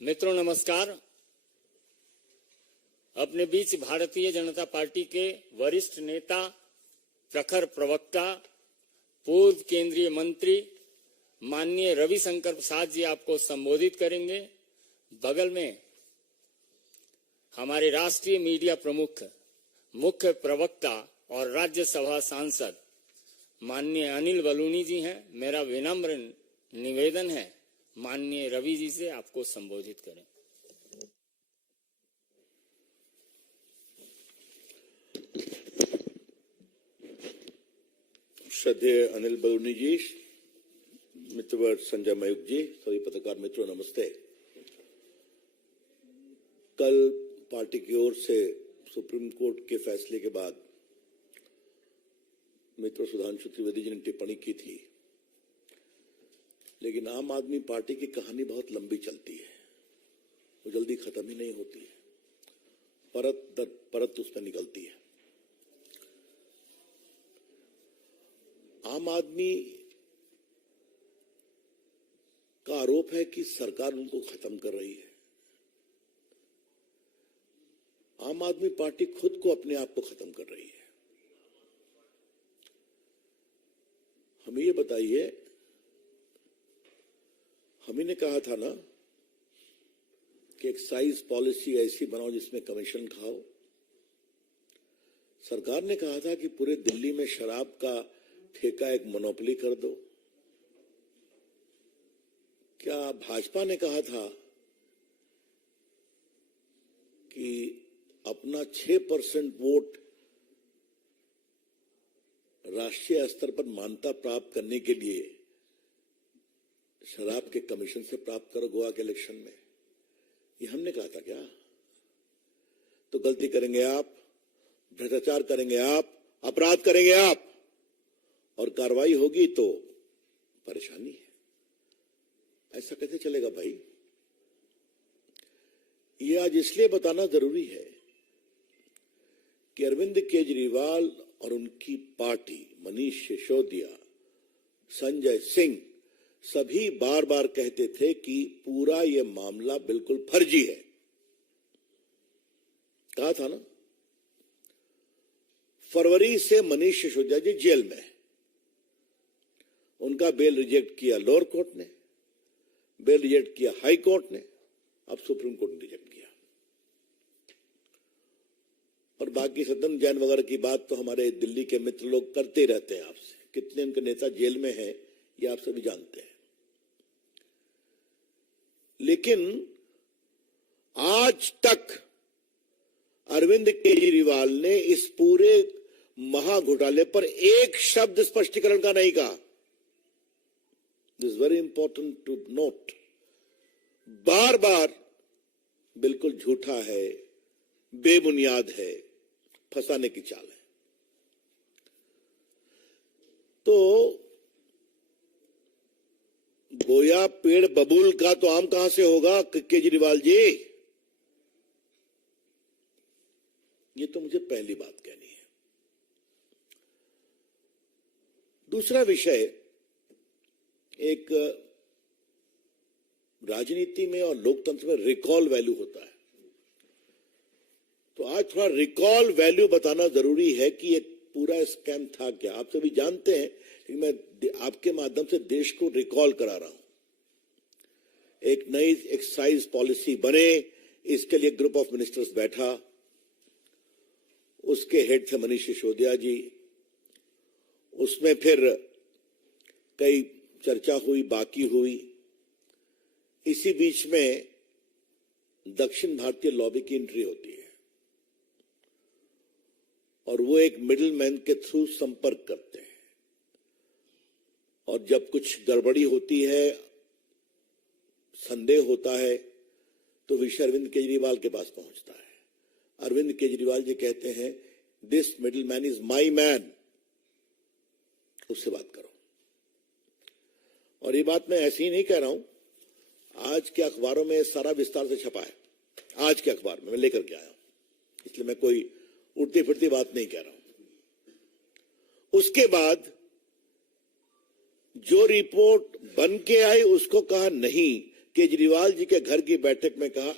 मित्रों नमस्कार। अपने बीच भारतीय जनता पार्टी के वरिष्ठ नेता, प्रखर प्रवक्ता, पूर्व केंद्रीय मंत्री माननीय रविशंकर प्रसाद जी आपको संबोधित करेंगे। बगल में हमारे राष्ट्रीय मीडिया प्रमुख, मुख्य प्रवक्ता और राज्यसभा सांसद माननीय अनिल बलूनी जी हैं। मेरा विनम्र निवेदन है माननीय रवि जी से आपको संबोधित करें। श्रद्धेय अनिल बलूनी जी, मित्रवर संजय मयूख जी, सभी पत्रकार मित्रों नमस्ते। कल पार्टी की ओर से सुप्रीम कोर्ट के फैसले के बाद मित्र सुधांशु त्रिवेदी जी ने टिप्पणी की थी, लेकिन आम आदमी पार्टी की कहानी बहुत लंबी चलती है, वो जल्दी खत्म ही नहीं होती है, परत दर परत उस पर निकलती है। आम आदमी का आरोप है कि सरकार उनको खत्म कर रही है। आम आदमी पार्टी खुद को, अपने आप को खत्म कर रही है। हमें ये बताइए, हम ही ने कहा था ना कि एक्साइज पॉलिसी ऐसी बनाओ जिसमें कमीशन खाओ। सरकार ने कहा था कि पूरे दिल्ली में शराब का ठेका एक मोनोपोली कर दो। क्या भाजपा ने कहा था कि अपना 6% वोट राष्ट्रीय स्तर पर मान्यता प्राप्त करने के लिए शराब के कमीशन से प्राप्त करो गोवा के इलेक्शन में? ये हमने कहा था क्या? तो गलती करेंगे आप, भ्रष्टाचार करेंगे आप, अपराध करेंगे आप, और कार्रवाई होगी तो परेशानी है। ऐसा कैसे चलेगा भाई? ये आज इसलिए बताना जरूरी है कि अरविंद केजरीवाल और उनकी पार्टी, मनीष सिसोदिया, संजय सिंह, सभी बार बार कहते थे कि पूरा ये मामला बिल्कुल फर्जी है। कहा था ना। फरवरी से मनीष सिसोदिया जी जेल में, उनका बेल रिजेक्ट किया लोअर कोर्ट ने, बेल रिजेक्ट किया हाई कोर्ट ने, अब सुप्रीम कोर्ट ने रिजेक्ट किया। और बाकी सदन जैन वगैरह की बात तो हमारे दिल्ली के मित्र लोग करते रहते हैं आपसे। कितने उनके नेता जेल में हैं ये आप सभी जानते हैं। लेकिन आज तक अरविंद केजरीवाल ने इस पूरे महाघोटाले पर एक शब्द स्पष्टीकरण का नहीं कहा। This very important to note. बार बार बिल्कुल झूठा है, बेबुनियाद है, फंसाने की चाल है। तो गोया पेड़ बबूल का तो आम कहां से होगा केजरीवाल जी? ये तो मुझे पहली बात कहनी है। दूसरा विषय, एक राजनीति में और लोकतंत्र में रिकॉल वैल्यू होता है। तो आज थोड़ा रिकॉल वैल्यू बताना जरूरी है कि ये पूरा स्कैम था क्या। आप सभी जानते हैं, लेकिन मैं आपके माध्यम से देश को रिकॉल करा रहा हूं। एक नई एक्साइज पॉलिसी बने, इसके लिए ग्रुप ऑफ मिनिस्टर्स बैठा, उसके हेड थे मनीष सिसोदिया जी। उसमें फिर कई चर्चा हुई, बाकी हुई। इसी बीच में दक्षिण भारतीय लॉबी की एंट्री होती है और वो एक मिडिल मैन के थ्रू संपर्क करते हैं, और जब कुछ गड़बड़ी होती है, संदेह होता है, तो विषय अरविंद केजरीवाल के पास पहुंचता है। अरविंद केजरीवाल जी कहते हैं, this middle man is my man, उससे बात करो। और ये बात मैं ऐसे ही नहीं कह रहा हूं, आज के अखबारों में सारा विस्तार से छपा है। आज के अखबार में मैं लेकर के आया हूं, इसलिए मैं कोई उड़ती फिरती बात नहीं कह रहा हूं। उसके बाद जो रिपोर्ट बन के आई उसको कहा नहीं, केजरीवाल जी के घर की बैठक में कहा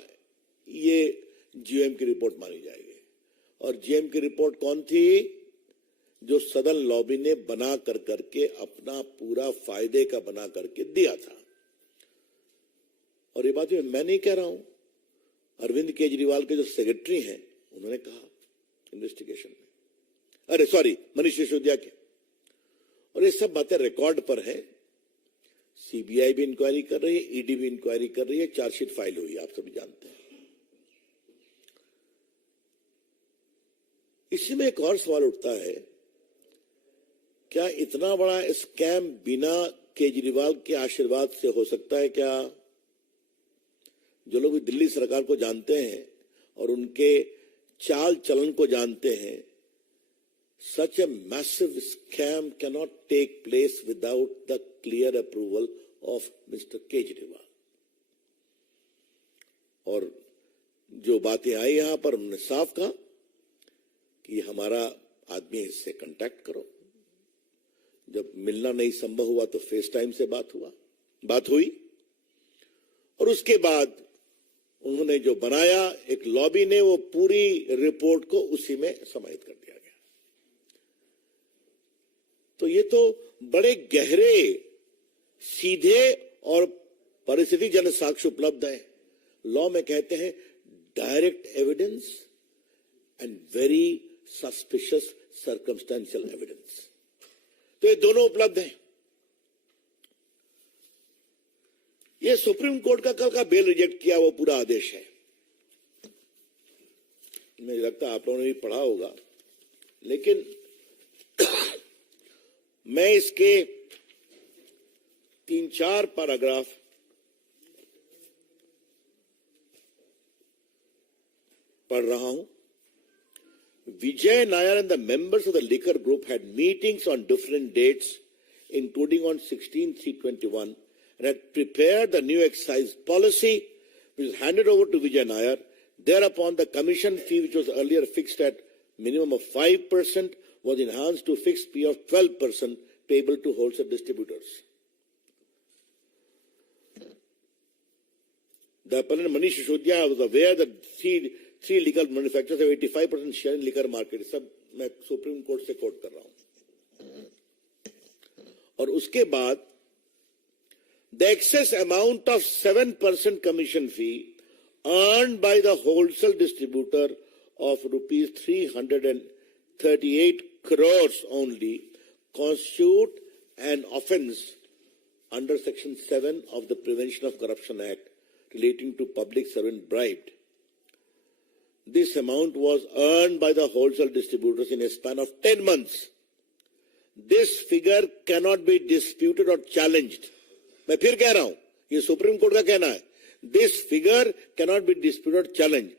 ये जीएम की रिपोर्ट मानी जाएगी। और जीएम की रिपोर्ट कौन थी? जो सदन लॉबी ने बना कर करके अपना पूरा फायदे का बना करके दिया था। और ये बात मैं नहीं कह रहा हूं, अरविंद केजरीवाल के जो सेक्रेटरी हैं उन्होंने कहा इन्वेस्टिगेशन में, अरे सॉरी मनीष सिसोदिया के। और ये सब बातें रिकॉर्ड पर है। सीबीआई भी इंक्वायरी कर रही है, ईडी भी इंक्वायरी कर रही है, चार्जशीट फाइल हुई, आप सभी जानते हैं। इसी में एक और सवाल उठता है, क्या इतना बड़ा स्कैम बिना केजरीवाल के आशीर्वाद से हो सकता है क्या? जो लोग भी दिल्ली सरकार को जानते हैं और उनके चाल चलन को जानते हैं, such a massive scam cannot take place without the clear approval of Mr. Kejriwal. और जो बातें आई यहां पर उन्होंने साफ कहा कि हमारा आदमी इससे कांटेक्ट करो। जब मिलना नहीं संभव हुआ तो फेस टाइम से बात हुई और उसके बाद उन्होंने जो बनाया एक लॉबी ने, वो पूरी रिपोर्ट को उसी में समाहित कर दिया गया। तो ये तो बड़े गहरे, सीधे और परिस्थिति जन साक्ष्य उपलब्ध है। लॉ में कहते हैं direct evidence and very suspicious circumstantial evidence. तो ये दोनों उपलब्ध हैं। ये सुप्रीम कोर्ट का कल का बेल रिजेक्ट किया वो पूरा आदेश है। मुझे लगता है आप लोगों ने भी पढ़ा होगा, लेकिन मैं इसके 3-4 पैराग्राफ पढ़ रहा हूं। Vijay Nair and the members of the liquor group had meetings on different dates, including on 16/3/21, and had prepared the new excise policy, which was handed over to Vijay Nair. Thereupon, the commission fee, which was earlier fixed at minimum of 5%, was enhanced to a fixed fee of 12% payable to wholesale distributors. The appellant Manish Sisodia was aware that three legal manufacturers have 85% share in liquor market. सब मैं supreme court से coat कर रहा हूं। और उसके बाद the excess amount of 7% commission fee earned by the wholesale distributor of rupees 338 crores only constitute an offence under section 7 of the Prevention of Corruption Act relating to public servant bribed. This amount was earned by the wholesale distributors in a span of 10 months. This figure cannot be disputed or challenged. मैं फिर कह रहा हूं, ये supreme court का कहना है। This figure cannot be disputed or challenged.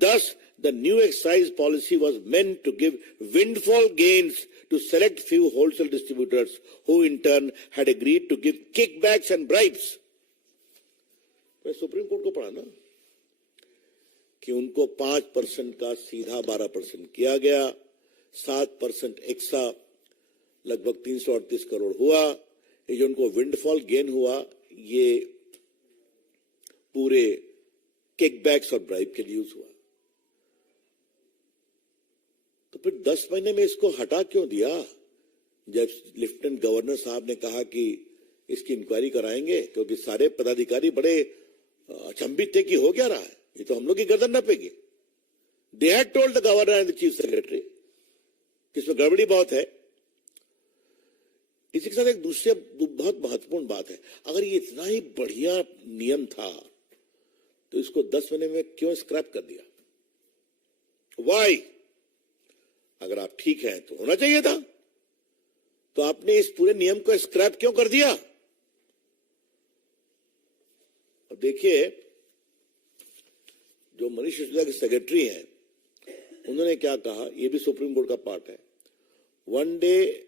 Thus, the new excise policy was meant to give windfall gains to select few wholesale distributors who in turn had agreed to give kickbacks and bribes. मैं supreme court को पढ़ा ना कि उनको 5% का सीधा 12% किया गया, 7% एक्सा लगभग 338 करोड़ हुआ। ये जो उनको विंडफॉल गेन हुआ, ये पूरे किकबैक्स और ब्राइब के लिए यूज हुआ। तो फिर 10 महीने में इसको हटा क्यों दिया? जब लेफ्टिनेंट गवर्नर साहब ने कहा कि इसकी इंक्वायरी कराएंगे, क्योंकि सारे पदाधिकारी बड़े अचंभित थे कि हो क्या रहा है, ये तो हम लोग की गर्दन न Peggy. They had told the governor and the chief secretary कि इसमें गड़बड़ी बहुत है। इसी के साथ एक दूसरी बहुत महत्वपूर्ण बात है, अगर ये इतना ही बढ़िया नियम था तो इसको 10 महीने में क्यों स्क्रैप कर दिया? वाई? अगर आप ठीक हैं तो होना चाहिए था, तो आपने इस पूरे नियम को स्क्रैप क्यों कर दिया? और देखिए, जो मनीष सिसोदिया के सेक्रेटरी हैं, उन्होंने क्या कहा, यह भी सुप्रीम कोर्ट का पार्ट है। One day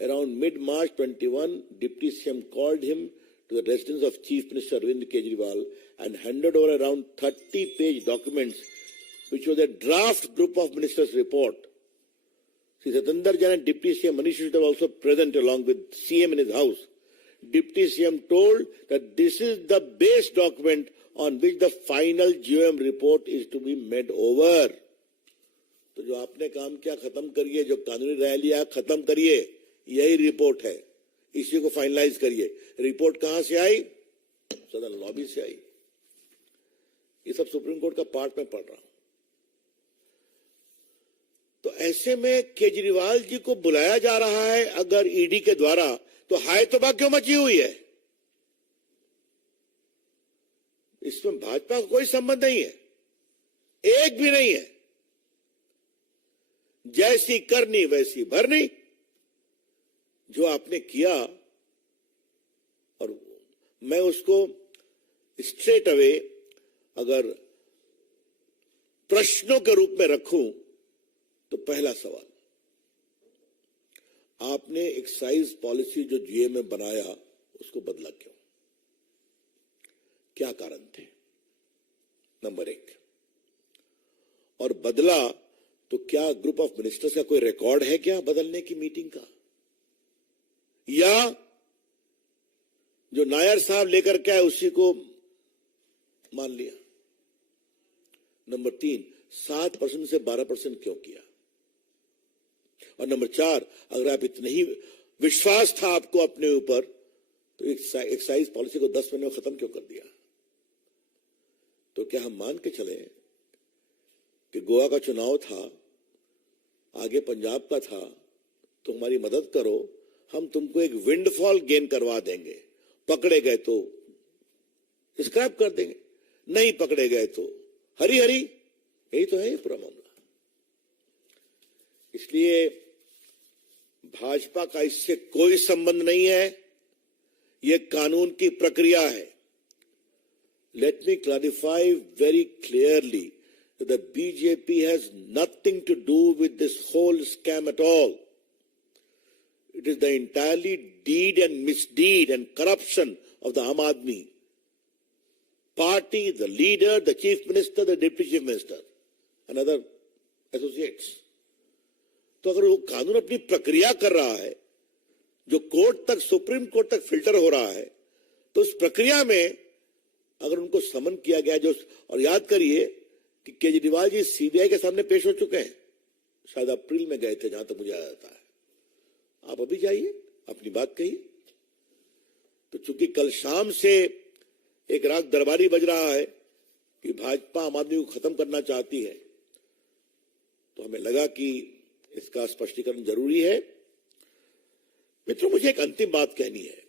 around mid-March 21, Deputy CM called him to the residence of Chief Minister Arvind Kejriwal and handed over around 30-page documents, which was a draft group of ministers' report. Sri Satendra Jain and Deputy CM Manish Sisodia were also present along with CM in his house. Deputy CM told that this is the base document on which the final GOM report is to be made over. तो जो आपने काम किया खत्म करिए, जो कानूनी राय लिया खत्म करिए, यही रिपोर्ट है, इसी को फाइनलाइज करिए। रिपोर्ट कहां से आई? सदन लॉबी से आई। ये सब सुप्रीम कोर्ट का पार्ट में पढ़ रहा हूं। तो ऐसे में केजरीवाल जी को बुलाया जा रहा है अगर ईडी के द्वारा, तो हाय तबाह क्यों मची हुई है? इसमें भाजपा का कोई संबंध नहीं है, एक भी नहीं है। जैसी करनी वैसी भरनी, जो आपने किया, और मैं उसको स्ट्रेट अवे अगर प्रश्नों के रूप में रखूं तो पहला सवाल, आपने एक्साइज पॉलिसी जो जीए में बनाया उसको बदला क्यों? क्या कारण थे? नंबर एक। और बदला तो क्या ग्रुप ऑफ मिनिस्टर्स का कोई रिकॉर्ड है क्या बदलने की मीटिंग का? या जो नायर साहब लेकर के आए उसी को मान लिया? नंबर तीन, 7% से 12% क्यों किया? और नंबर चार, अगर आप इतने ही विश्वास था आपको अपने ऊपर, तो एक्साइज पॉलिसी को 10 महीने में खत्म क्यों कर दिया? तो क्या हम मान के चले कि गोवा का चुनाव था, आगे पंजाब का था, तो हमारी मदद करो, हम तुमको एक विंडफॉल गेन करवा देंगे, पकड़े गए तो स्क्रैप कर देंगे, नहीं पकड़े गए तो हरी हरी। यही तो है ये पूरा मामला। इसलिए भाजपा का इससे कोई संबंध नहीं है, यह कानून की प्रक्रिया है। Let me clarify very clearly that the BJP has nothing to do with this whole scam at all. It is the entirely deed and misdeed and corruption of the Aam Aadmi party, the leader, the chief minister, the deputy chief minister and other associates. तो अगर वो कानून अपनी प्रक्रिया कर रहा है, जो कोर्ट तक, सुप्रीम कोर्ट तक फिल्टर हो रहा है, तो उस प्रक्रिया में अगर उनको समन किया गया, जो, और याद करिए कि केजरीवाल जी सीबीआई के सामने पेश हो चुके हैं, शायद अप्रैल में गए थे जहां तक मुझे याद आता है। आप अभी जाइए, अपनी बात कहिए। तो चूंकि कल शाम से एक राग दरबारी बज रहा है कि भाजपा आम आदमी को खत्म करना चाहती है, तो हमें लगा कि इसका स्पष्टीकरण जरूरी है। मित्रों, मुझे एक अंतिम बात कहनी है।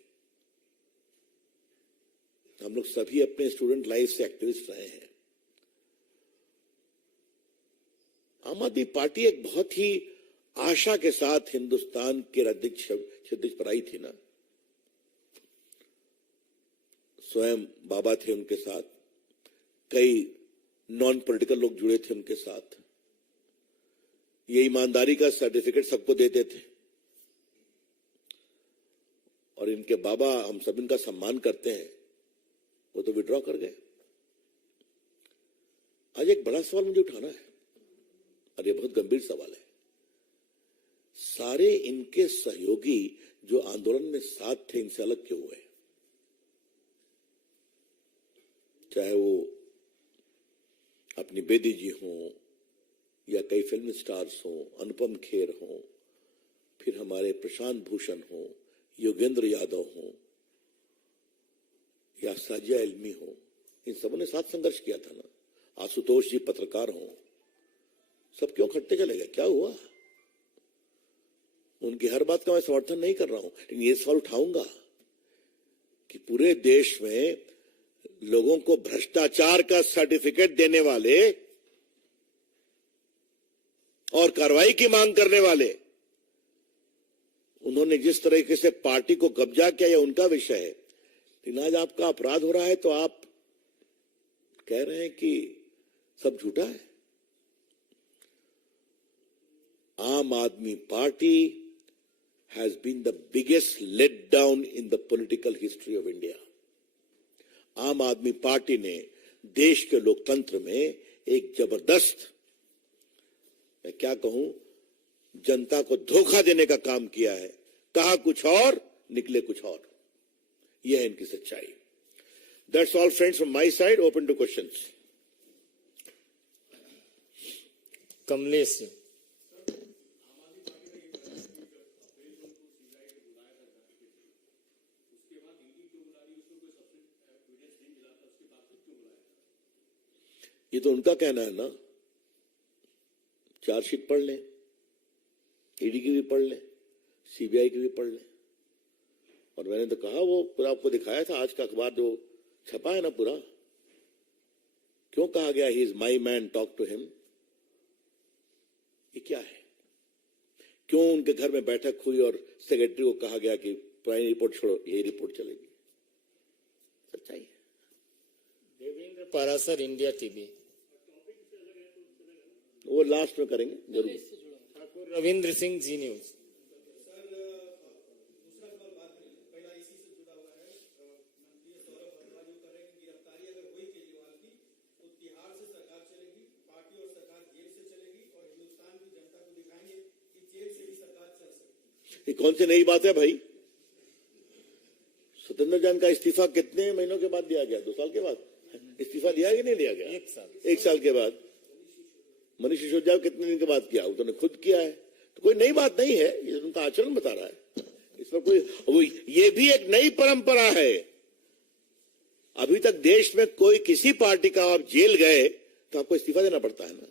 हम लोग सभी अपने स्टूडेंट लाइफ से एक्टिविस्ट रहे हैं। आम आदमी पार्टी एक बहुत ही आशा के साथ हिंदुस्तान के अध्यक्ष पर आई थी ना। स्वयं बाबा थे उनके साथ, कई नॉन पॉलिटिकल लोग जुड़े थे उनके साथ। ये ईमानदारी का सर्टिफिकेट सबको देते थे, और इनके बाबा, हम सब इनका सम्मान करते हैं, वो तो विड्रॉ कर गए। आज एक बड़ा सवाल मुझे उठाना है, और ये बहुत गंभीर सवाल है। सारे इनके सहयोगी जो आंदोलन में साथ थे, इनसे अलग क्यों हुए? चाहे वो अपनी बेदी जी हों, या कई फिल्म स्टार्स हों, अनुपम खेर हों, फिर हमारे प्रशांत भूषण हों, योगेंद्र यादव हों, या साजिया इल्मी हो, इन सबों ने साथ संघर्ष किया था ना। आशुतोष जी पत्रकार हों, सब क्यों खटते चले गए? क्या हुआ? उनकी हर बात का मैं समर्थन नहीं कर रहा हूं, लेकिन ये सवाल उठाऊंगा कि पूरे देश में लोगों को भ्रष्टाचार का सर्टिफिकेट देने वाले और कार्रवाई की मांग करने वाले, उन्होंने जिस तरीके से पार्टी को कब्जा किया, यह उनका विषय है। लेकिन आज आपका अपराध हो रहा है तो आप कह रहे हैं कि सब झूठा है। Aam Aadmi Party has been the biggest letdown in the political history of India. आम आदमी पार्टी ने देश के लोकतंत्र में एक जबरदस्त, मैं क्या कहूं, जनता को धोखा देने का काम किया है। कहा कुछ और, निकले कुछ और। यह है इनकी सच्चाई। That's all friends from my side, open to questions. Kamlesh ji. ये तो उनका कहना है ना, चार्जशीट पढ़ लें, ईडी की भी पढ़ लें, सीबीआई की भी पढ़ लें। और मैंने तो कहा, वो पूरा आपको दिखाया था आज का अखबार जो छपा है ना पूरा, क्यों कहा गया he is my man, talk to him. ये क्या है? क्यों उनके घर में बैठक हुई और सेक्रेटरी को कहा गया कि पुरानी रिपोर्ट छोड़ो, यही रिपोर्ट चलेगी? सच्चाई है। Devendra Parashar, India TV. वो लास्ट में करेंगे जरूर। ठाकुर रविंद्र सिंह, जी न्यूज। ये कौन सी नई बात है भाई? सत्येंद्र जैन का इस्तीफा कितने महीनों के बाद दिया गया? 2 साल के बाद इस्तीफा दिया कि नहीं दिया गया? 1 साल के बाद। मनीष सिसोदिया कितने दिन के बाद किया? उन्होंने खुद किया है, तो कोई नई बात नहीं है, ये उनका आचरण बता रहा है। इसमें कोई ये भी एक नई परंपरा है। अभी तक देश में कोई किसी पार्टी का आप जेल गए तो आपको इस्तीफा देना पड़ता है ना।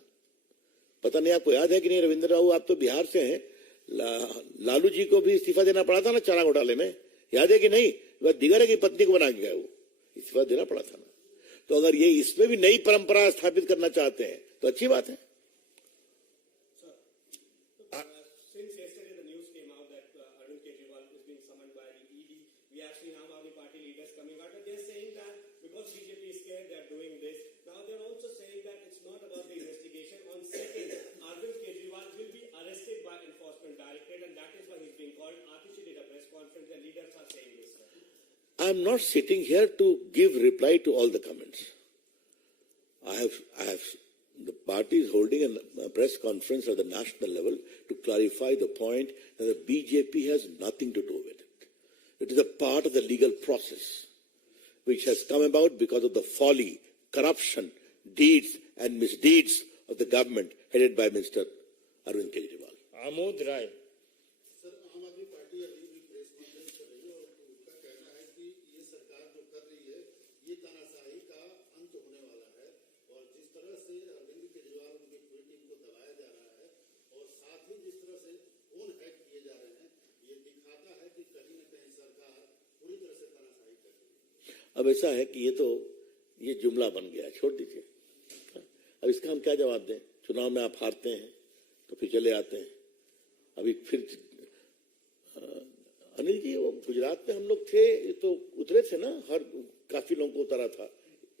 पता नहीं आपको याद है कि नहीं, रविंद्र राव आप तो बिहार से हैं, लालू जी को भी इस्तीफा देना पड़ा था ना चारा घोटाले में, याद है कि नहीं? वह दिगर की पत्नी को बना के गए, वो इस्तीफा देना पड़ा था ना। तो अगर ये इसमें भी नई परंपरा स्थापित करना चाहते हैं तो अच्छी बात है। I am not sitting here to give reply to all the comments. The party is holding a press conference at the national level to clarify the point that the BJP has nothing to do with it. It is a part of the legal process which has come about because of the folly, corruption, deeds and misdeeds of the government headed by Mr. Arvind Kejriwal. Amod राय। अब ऐसा है कि ये जुमला बन गया, छोड़ दीजिए। अब इसका हम क्या जवाब दें? चुनाव में आप हारते हैं तो फिर चले आते हैं। अभी फिर अनिल जी, वो गुजरात में हम लोग थे तो उतरे थे ना, हर काफी लोगों को उतारा था,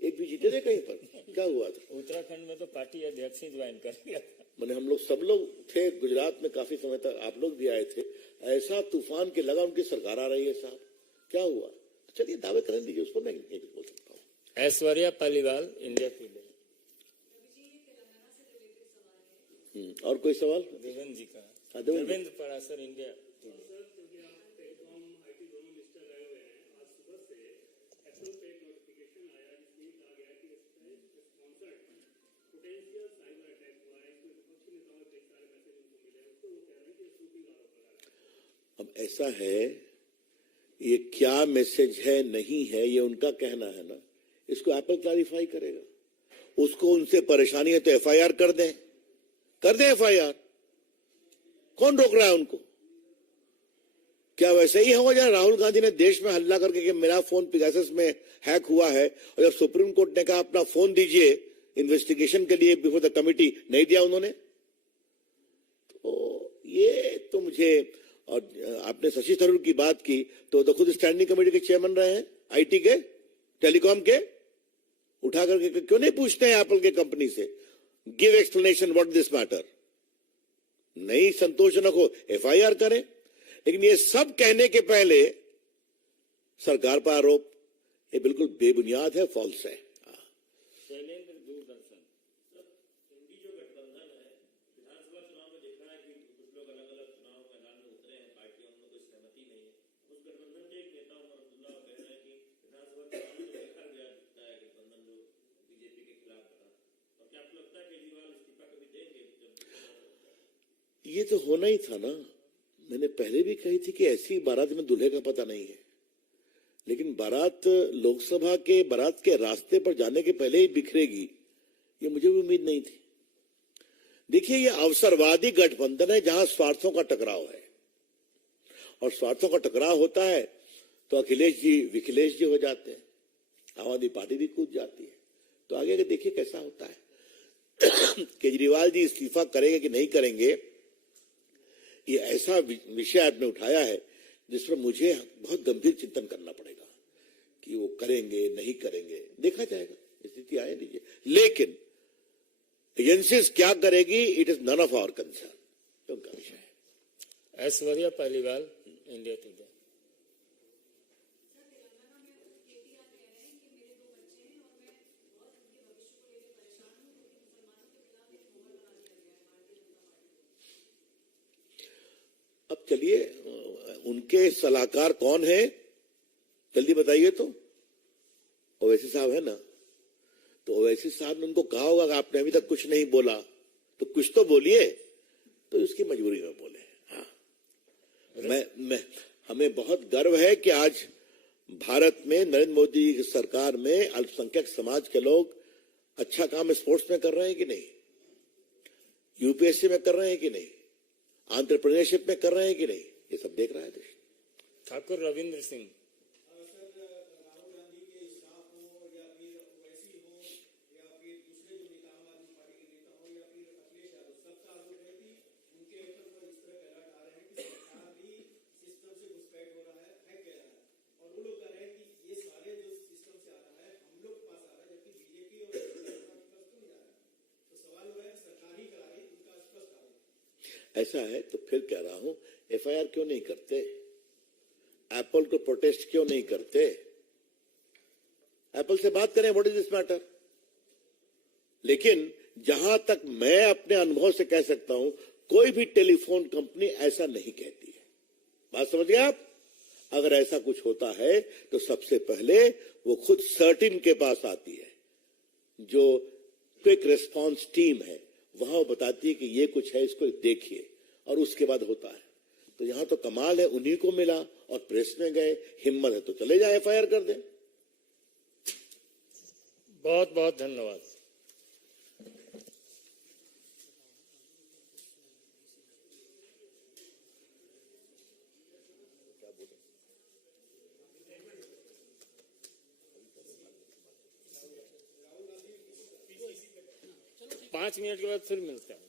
एक भी जीते थे कहीं पर? क्या हुआ था? उत्तराखंड में तो पार्टी अध्यक्ष ही ज्वाइन कर लिया था। मैंने हम लोग सब लोग थे गुजरात में काफी समय तक, आप लोग भी आए थे। ऐसा तूफान के लगा उनकी सरकार आ रही है साहब, क्या हुआ? चलिए दावे करने दीजिए, उसको मैं नहीं बोल सकता हूँ। Aishwarya Paliwal, India TV. और कोई सवाल? देवेंद्र जी का। Devendra Devendra Parashar, India TV. अब ऐसा है, ये क्या मैसेज है नहीं है ये उनका कहना है ना, इसको एप्पल क्लैरिफाई करेगा। उसको उनसे परेशानी है तो एफआईआर कर दें एफआईआर, कौन रोक रहा है उनको? क्या वैसे ही हो जाए? राहुल गांधी ने देश में हल्ला करके कि मेरा फोन पेगासस में हैक हुआ है, और जब सुप्रीम कोर्ट ने कहा अपना फोन दीजिए इन्वेस्टिगेशन के लिए बिफोर द कमिटी, नहीं दिया उन्होंने। तो ये तो मुझे, और आपने शशि थरूर की बात की तो खुद स्टैंडिंग कमेटी के चेयरमैन रहे हैं, आईटी के, टेलीकॉम के, उठा करके क्यों नहीं पूछते हैं एप्पल के कंपनी से, give explanation what this matter? नहीं संतोषजनक हो एफआईआर करें। लेकिन ये सब कहने के पहले सरकार पर आरोप, ये बिल्कुल बेबुनियाद है, फॉल्स है। ये तो होना ही था ना। मैंने पहले भी कही थी कि ऐसी बारात में दूल्हे का पता नहीं है, लेकिन बारात लोकसभा के बारात के रास्ते पर जाने के पहले ही बिखरेगी, ये मुझे भी उम्मीद नहीं थी। देखिए, ये अवसरवादी गठबंधन है जहां स्वार्थों का टकराव है, और स्वार्थों का टकराव होता है तो अखिलेश जी विखिलेश जी हो जाते हैं, आम आदमी पार्टी भी कूद जाती है। तो आगे के देखिए कैसा होता है। केजरीवाल जी इस्तीफा करेंगे कि नहीं करेंगे, ये ऐसा विषय आपने उठाया है जिस पर मुझे बहुत गंभीर चिंतन करना पड़ेगा कि वो करेंगे नहीं करेंगे, देखा जाएगा, स्थिति आए दीजिए। लेकिन एजेंसीज क्या करेगी, it is none of our concern, उनका विषय है। Aishwarya Paliwal, India Today. अब चलिए, उनके सलाहकार कौन है जल्दी बताइए। तो ओवैसी साहब है ना, तो ओवैसी साहब ने उनको कहा होगा कि आपने अभी तक कुछ नहीं बोला, तो कुछ तो बोलिए, तो उसकी मजबूरी में बोले। हाँ, हमें बहुत गर्व है कि आज भारत में नरेंद्र मोदी की सरकार में अल्पसंख्यक समाज के लोग अच्छा काम स्पोर्ट्स में कर रहे हैं कि नहीं, यूपीएससी में कर रहे हैं कि नहीं, एंटरप्रेन्योरशिप में कर रहे हैं कि नहीं, ये सब देख रहा है देश। ठाकुर रविंद्र सिंह। ऐसा है तो फिर कह रहा हूं, एफआईआर क्यों नहीं करते, एप्पल को प्रोटेस्ट क्यों नहीं करते, एप्पल से बात करें, व्हाट इज दिस मैटर। लेकिन जहां तक मैं अपने अनुभव से कह सकता हूं, कोई भी टेलीफोन कंपनी ऐसा नहीं कहती है। बात समझ गए आप। अगर ऐसा कुछ होता है तो सबसे पहले वो खुद सर्टिन के पास आती है, जो क्विक रिस्पांस टीम है, वहां वो बताती है कि ये कुछ है, इसको देखिए, और उसके बाद होता है। तो यहां तो कमाल है, उन्हीं को मिला और प्रेस में गए, हिम्मत है तो चले जाए एफआईआर कर दें। बहुत बहुत धन्यवाद। पांच मिनट के बाद फिर मिलते हैं।